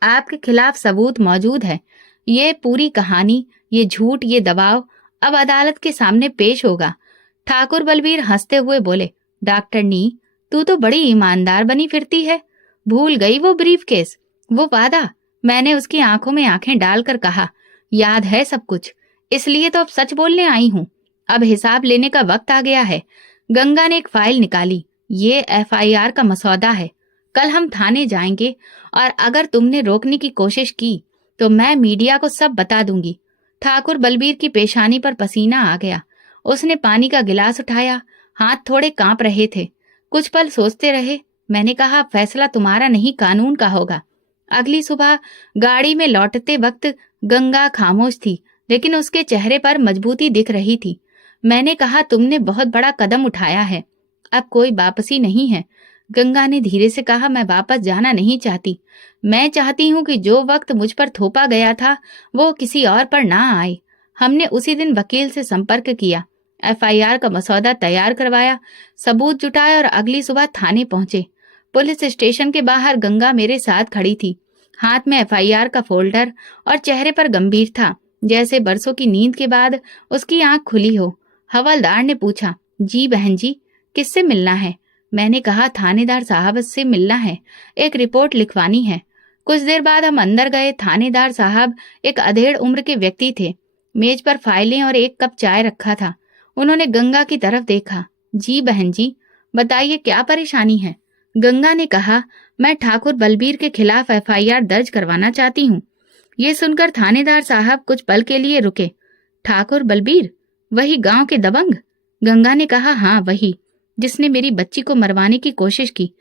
आपके खिलाफ सबूत मौजूद है। ये पूरी कहानी, ये झूठ, ये दबाव अब अदालत के सामने पेश होगा। ठाकुर बलबीर हंसते हुए बोले, डॉक्टरनी, तू तो बड़ी ईमानदार बनी फिरती है। भूल गई वो ब्रीफकेस, वो वादा? मैंने उसकी आंखों में आंखें डालकर कहा, याद है सब कुछ, इसलिए तो अब सच बोलने आई हूँ। अब हिसाब लेने का वक्त आ गया है। गंगा ने एक फाइल निकाली। ये एफआईआर का मसौदा है। कल हम थाने जाएंगे और अगर तुमने रोकने की कोशिश की तो मैं मीडिया को सब बता दूंगी। ठाकुर बलबीर की पेशानी पर पसीना आ गया। उसने पानी का गिलास उठाया। हाथ थोड़े कांप रहे थे। कुछ पल सोचते रहे। मैंने कहा, फैसला तुम्हारा नहीं, कानून का होगा। अगली सुबह गाड़ी में लौटते वक्त गंगा खामोश थी, लेकिन उसके चेहरे पर मजबूती दिख रही थी। मैंने कहा, तुमने बहुत बड़ा कदम उठाया है, अब कोई वापसी नहीं है। गंगा ने धीरे से कहा, मैं वापस जाना नहीं चाहती। मैं चाहती हूँ कि जो वक्त मुझ पर थोपा गया था वो किसी और पर ना आए। हमने उसी दिन वकील से संपर्क किया, एफआईआर का मसौदा तैयार करवाया, सबूत जुटाए और अगली सुबह थाने पहुंचे। पुलिस स्टेशन के बाहर गंगा मेरे साथ खड़ी थी, हाथ में एफआईआर का फोल्डर और चेहरे पर गंभीर था, जैसे बरसों की नींद के बाद उसकी आंख खुली हो। हवलदार ने पूछा, जी बहन जी, किससे मिलना है? मैंने कहा, थानेदार साहब से मिलना है, एक रिपोर्ट लिखवानी है। कुछ देर बाद हम अंदर गए। थानेदार साहब एक अधेड़ उम्र के व्यक्ति थे। मेज पर फाइलें और एक कप चाय रखा था। उन्होंने गंगा की तरफ देखा। जी बहन जी, बताइए क्या परेशानी है? गंगा ने कहा, मैं ठाकुर बलबीर के खिलाफ एफआईआर दर्ज करवाना चाहती हूँ। ये सुनकर थानेदार साहब कुछ पल के लिए रुके। ठाकुर बलबीर, वही गांव के दबंग? गंगा ने कहा, हाँ वही, जिसने मेरी बच्ची को मरवाने की कोशिश की।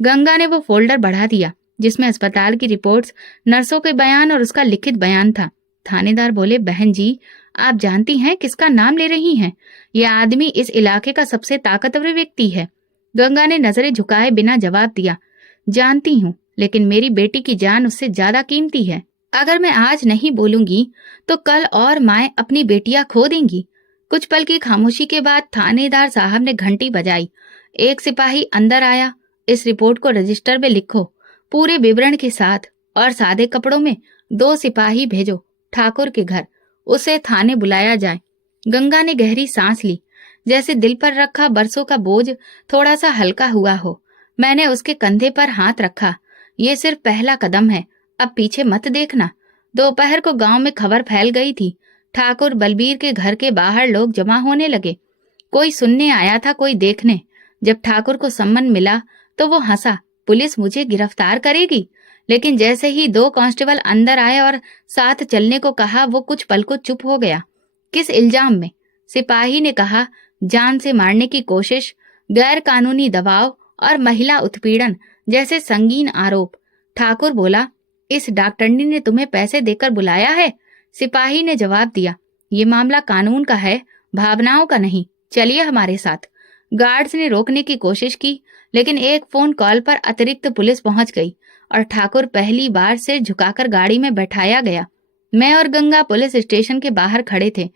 गंगा ने वो फोल्डर बढ़ा दिया जिसमें अस्पताल की रिपोर्ट्स, नर्सों के बयान और उसका लिखित बयान था। थानेदार बोले, बहन जी, आप जानती हैं किसका नाम ले रही हैं? यह आदमी इस इलाके का सबसे ताकतवर व्यक्ति है। गंगा ने नजरें झुकाए बिना जवाब दिया, जानती हूँ, लेकिन मेरी बेटी की जान उससे ज्यादा कीमती है। अगर मैं आज नहीं बोलूंगी तो कल और माएं अपनी बेटियां खो देंगी। कुछ पल की खामोशी के बाद थानेदार साहब ने घंटी बजाई। एक सिपाही अंदर आया। इस रिपोर्ट को रजिस्टर में लिखो, पूरे विवरण के साथ, और सादे कपड़ों में 2 सिपाही भेजो ठाकुर के घर, उसे थाने बुलाया जाए। गंगा ने गहरी सांस ली, जैसे दिल पर रखा बरसों का बोझ थोड़ा सा हल्का हुआ हो। मैंने उसके कंधे पर हाथ रखा। ये सिर्फ पहला कदम है, अब पीछे मत देखना। दोपहर को गांव में खबर फैल गई थी। ठाकुर बलबीर के घर के बाहर लोग जमा होने लगे। कोई सुनने आया था, कोई देखने। जब ठाकुर को सम्मन मिला तो वो हंसा, पुलिस मुझे गिरफ्तार करेगी। लेकिन जैसे ही 2 कांस्टेबल अंदर आए और साथ चलने को कहा, वो कुछ पल को चुप हो गया। किस इल्जाम में? सिपाही ने कहा, जान से मारने की कोशिश, गैर कानूनी दबाव और महिला उत्पीड़न जैसे संगीन आरोप। ठाकुर बोला, इस डॉक्टरनी ने तुम्हें पैसे देकर बुलाया है? सिपाही ने जवाब दिया, ये मामला कानून का है, भावनाओं का नहीं, चलिए हमारे साथ। गार्ड्स ने रोकने की कोशिश की, लेकिन एक फोन कॉल पर अतिरिक्त पुलिस पहुंच गई और ठाकुर पहली बार सिर झुकाकर गाड़ी में बैठाया गया। मैं और गंगा पुलिस स्टेशन के बाहर खड़े थे।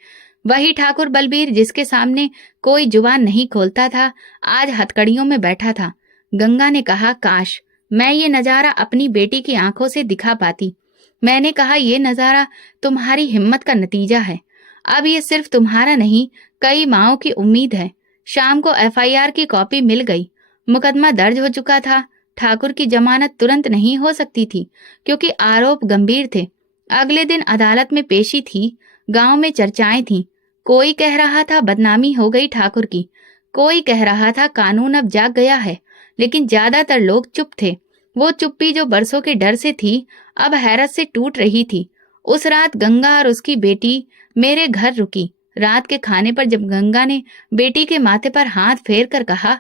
वही ठाकुर बलबीर जिसके सामने कोई जुबान नहीं खोलता था, आज हथकड़ियों में बैठा था। गंगा ने कहा, काश मैं ये नजारा अपनी बेटी की आंखों से दिखा पाती। मैंने कहा, ये नजारा तुम्हारी हिम्मत का नतीजा है। अब ये सिर्फ तुम्हारा नहीं, कई माओं की उम्मीद है। शाम को एफआईआर की कॉपी मिल गई। मुकदमा दर्ज हो चुका था। ठाकुर की जमानत तुरंत नहीं हो सकती थी क्योंकि आरोप गंभीर थे। अगले दिन अदालत में पेशी थी। गांव में चर्चाएं थीं। कोई कह रहा था बदनामी हो गई ठाकुर की, कोई कह रहा था कानून अब जाग गया है, लेकिन ज्यादातर लोग चुप थे। वो चुप्पी जो बरसों के डर से थी, अब हैरत से टूट रही थी। उस रात गंगा और उसकी बेटी मेरे घर रुकी। रात के खाने पर जब गंगा ने बेटी के माथे पर हाथ फेर कर कहा,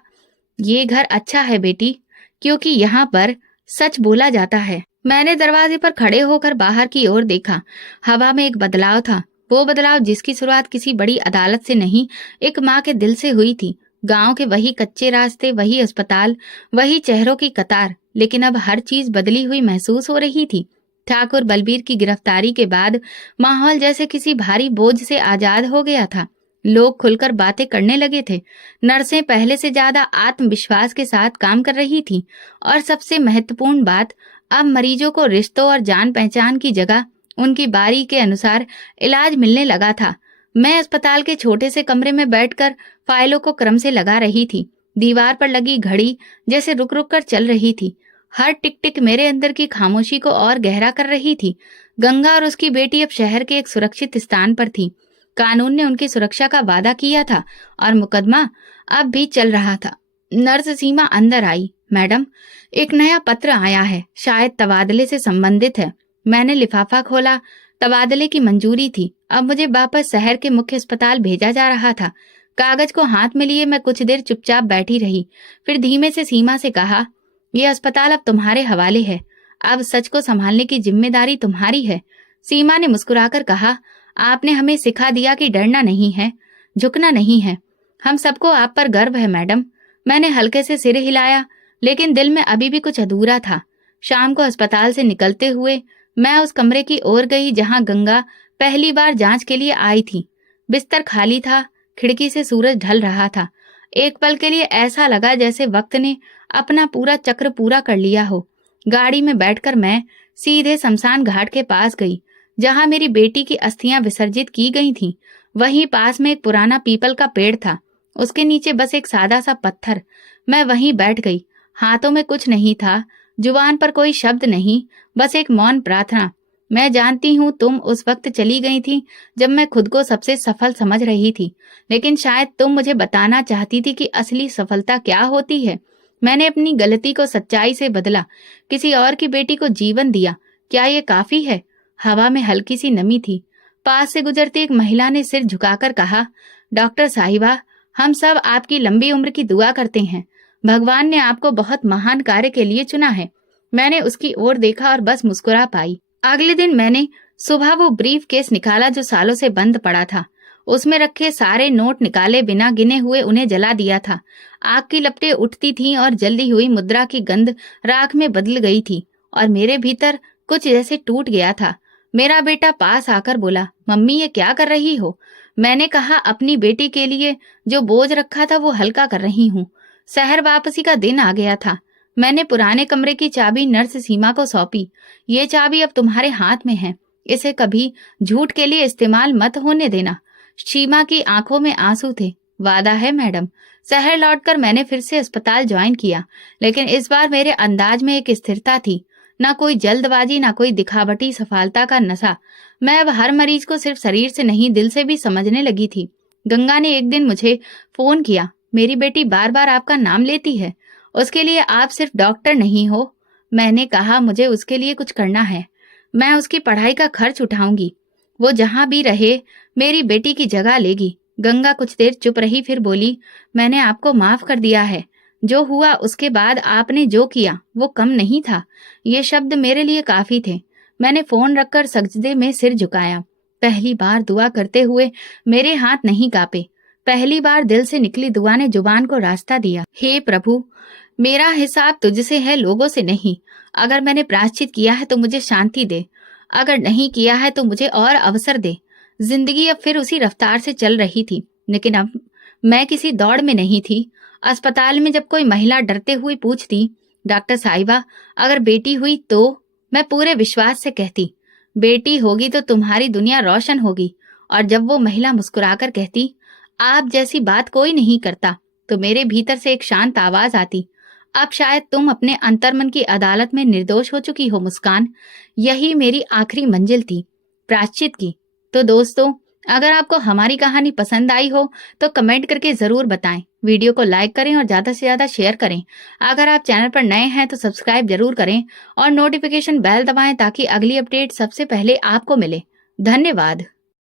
ये घर अच्छा है बेटी, क्योंकि यहाँ पर सच बोला जाता है। मैंने दरवाजे पर खड़े होकर बाहर की ओर देखा। हवा में एक बदलाव था, वो बदलाव जिसकी शुरुआत किसी बड़ी अदालत से नहीं, एक माँ के दिल से हुई थी। गांव के वही कच्चे रास्ते, वही अस्पताल, वही चेहरों की कतार, लेकिन अब हर चीज बदली हुई महसूस हो रही थी। ठाकुर बलबीर की गिरफ्तारी के बाद माहौल जैसे किसी भारी बोझ से आजाद हो गया था। लोग खुलकर बातें करने लगे थे। नर्सें पहले से ज्यादा आत्मविश्वास के साथ काम कर रही थीं, और सबसे महत्वपूर्ण बात, अब मरीजों को रिश्तों और जान पहचान की जगह उनकी बारी के अनुसार इलाज मिलने लगा था। मैं अस्पताल के छोटे से कमरे में बैठकर फाइलों को क्रम से लगा रही थी। दीवार पर लगी घड़ी जैसे रुक रुक कर चल रही थी। हर टिक टिक मेरे अंदर की खामोशी को और गहरा कर रही थी। गंगा और उसकी बेटी अब शहर के एक सुरक्षित स्थान पर थी। कानून ने उनकी सुरक्षा का वादा किया था और मुकदमा अब भी चल रहा था। नर्स सीमा अंदर आई। मैडम, एक नया पत्र आया है, शायद तबादले से संबंधित है। मैंने लिफाफा खोला। तबादले की मंजूरी थी। अब मुझे वापस शहर के मुख्य अस्पताल भेजा जा रहा था। कागज को हाथ में लिए मैं कुछ देर चुपचाप बैठी रही, फिर धीमे से सीमा से कहा, यह अस्पताल अब तुम्हारे हवाले है। अब सच को संभालने की जिम्मेदारी तुम्हारी है। सीमा ने मुस्कुराकर कहा, आपने हमें सिखा दिया कि डरना नहीं है, झुकना नहीं है। हम सबको आप पर गर्व है मैडम। मैंने हल्के से सिर हिलाया, लेकिन दिल में अभी भी कुछ अधूरा था। शाम को अस्पताल से निकलते हुए मैं उस कमरे की ओर गई जहां गंगा पहली बार जांच के लिए आई थी। बिस्तर खाली था, खिड़की से सूरज ढल रहा था। एक पल के लिए ऐसा लगा जैसे वक्त ने अपना पूरा चक्र पूरा कर लिया हो। गाड़ी में बैठकर मैं सीधे शमशान घाट के पास गई, जहां मेरी बेटी की अस्थियां विसर्जित की गई थीं। वहीं पास में एक पुराना पीपल का पेड़ था, उसके नीचे बस एक सादा सा पत्थर। मैं वहीं बैठ गई। हाथों में कुछ नहीं था, जुबान पर कोई शब्द नहीं, बस एक मौन प्रार्थना। मैं जानती हूँ तुम उस वक्त चली गई थी जब मैं खुद को सबसे सफल समझ रही थी, लेकिन शायद तुम मुझे बताना चाहती थी कि असली सफलता क्या होती है। मैंने अपनी गलती को सच्चाई से बदला, किसी और की बेटी को जीवन दिया। क्या ये काफी है? हवा में हल्की सी नमी थी। पास से गुजरती एक महिला ने सिर झुकाकर कहा, डॉक्टर साहिबा, हम सब आपकी लंबी उम्र की दुआ करते हैं। भगवान ने आपको बहुत महान कार्य के लिए चुना है। मैंने उसकी ओर देखा और बस मुस्कुरा पाई। अगले दिन मैंने सुबह वो ब्रीफ केस निकाला जो सालों से बंद पड़ा था। उसमें रखे सारे नोट निकाले, बिना गिने हुए उन्हें जला दिया था। आग की लपटें उठती थीं और जल्दी हुई मुद्रा की गंध राख में बदल गई थी, और मेरे भीतर कुछ जैसे टूट गया था। मेरा बेटा पास आकर बोला, मम्मी ये क्या कर रही हो? मैंने कहा, अपनी बेटी के लिए जो बोझ रखा था वो हल्का कर रही हूँ। शहर वापसी का दिन आ गया था। मैंने पुराने कमरे की चाबी नर्स सीमा को सौंपी। ये चाबी अब तुम्हारे हाथ में है, इसे कभी झूठ के लिए इस्तेमाल मत होने देना। सीमा की आंखों में आंसू थे। वादा है मैडम। शहर लौटकर मैंने फिर से अस्पताल ज्वाइन किया, लेकिन इस बार मेरे अंदाज में एक स्थिरता थी। ना कोई जल्दबाजी, ना कोई दिखावटी सफलता का नशा। मैं अब हर मरीज को सिर्फ शरीर से नहीं, दिल से भी समझने लगी थी। गंगा ने एक दिन मुझे फोन किया, मेरी बेटी बार बार आपका नाम लेती है, उसके लिए आप सिर्फ डॉक्टर नहीं हो। मैंने कहा, मुझे उसके लिए कुछ करना है। मैं उसकी पढ़ाई का खर्च उठाऊंगी। वो जहां भी रहे मेरी बेटी की जगह लेगी। गंगा कुछ देर चुप रही, फिर बोली, मैंने आपको माफ कर दिया है। जो हुआ उसके बाद आपने जो किया वो कम नहीं था। ये शब्द मेरे लिए काफी थे। मैंने फोन रखकर सजदे में सिर झुकाया। पहली बार दुआ करते हुए मेरे हाथ नहीं कांपे। पहली बार दिल से निकली दुआ ने जुबान को रास्ता दिया। हे प्रभु, मेरा हिसाब तुझसे है, लोगों से नहीं। अगर मैंने प्रायश्चित किया है तो मुझे शांति दे, अगर नहीं किया है तो मुझे और अवसर दे। जिंदगी अब फिर उसी रफ्तार से चल रही थी, लेकिन अब मैं किसी दौड़ में नहीं थी। अस्पताल में जब कोई महिला डरते हुए पूछती, डॉक्टर साहिबा अगर बेटी हुई तो, मैं पूरे विश्वास से कहती, बेटी होगी तो तुम्हारी दुनिया रोशन होगी। और जब वो महिला मुस्कुराकर कहती, आप जैसी बात कोई नहीं करता, तो मेरे भीतर से एक शांत आवाज आती, अब शायद तुम अपने अंतर्मन की अदालत में निर्दोष हो चुकी हो मुस्कान। यही मेरी आखिरी मंजिल थी, प्रायश्चित की। तो दोस्तों, अगर आपको हमारी कहानी पसंद आई हो तो कमेंट करके जरूर बताएं। वीडियो को लाइक करें और ज्यादा से ज्यादा शेयर करें। अगर आप चैनल पर नए हैं तो सब्सक्राइब जरूर करें और नोटिफिकेशन बेल दबाएं ताकि अगली अपडेट सबसे पहले आपको मिले। धन्यवाद।